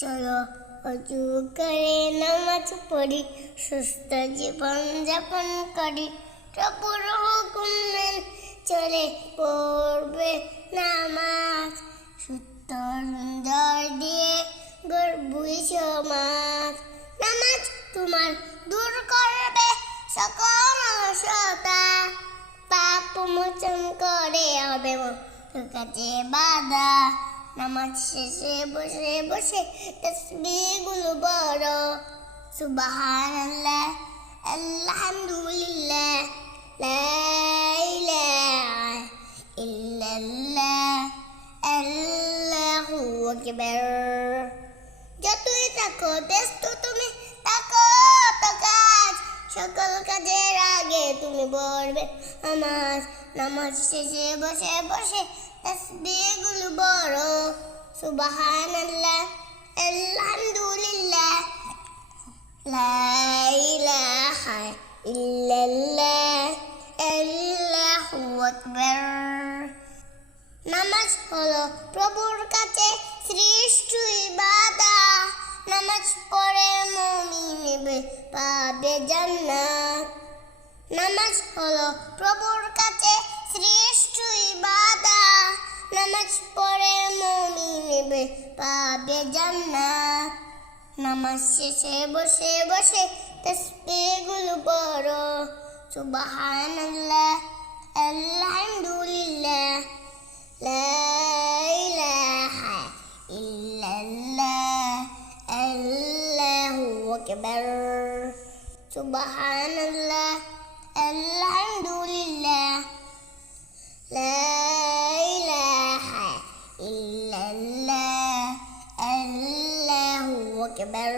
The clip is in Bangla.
চলো অজু করে নামাজ পড়ি, সুস্থ জীবন যাপন করি। প্রভুর হুকুম মেনে চলে পড়বে নামাজ, সুস্থ সুন্দর দিয়ে গড়বই সমাজ। নামাজ তোমার দূর করবে সকল অলসতা, পাপ মোচন করে হবে তোর কাছে বাধা। নামাজ শেষে বসে বসে তাসবিহগুলো বড়, সুবহানাল্লাহ আলহামদুলিল্লাহ লা ইলাহা ইল্লাল্লাহ আল্লাহু আকবার। যতই থাকো ব্যস্ত তুমি থাকো তো কাজ, সকল কাজের আগে তুমি পড়বে নামাজ। নামাজ শেষে বসে বসে তাসবিহগুলো বড়, সুবহানাল্লাহ আলহামদুলিল্লাহ লা ইলাহা ইল্লাল্লাহ আল্লাহু আকবার। নামাজ হলো প্রভুর কাছে শ্রেষ্ঠ ইবাদত, নামাজ পড়ে মুমিন পাবে জান্নাত। নামাজ হলো প্রভুর কাছে শ্রেষ্ঠ ইবাদত, নামাজ পড়ে মুমিন পাবে জান্নাত। নামাজ শেষে বসে বসে তাসবিহগুলো বড়, সুবহানাল্লাহ আলহামদুলিল্লাহ লা ইলাহা ইল্লাল্লাহ আল্লাহু আকবার। সুবহানাল্লাহ আলহামদুলিল্লাহ লা ইলাহা ইল্লাল্লাহ আল্লাহু আকবার।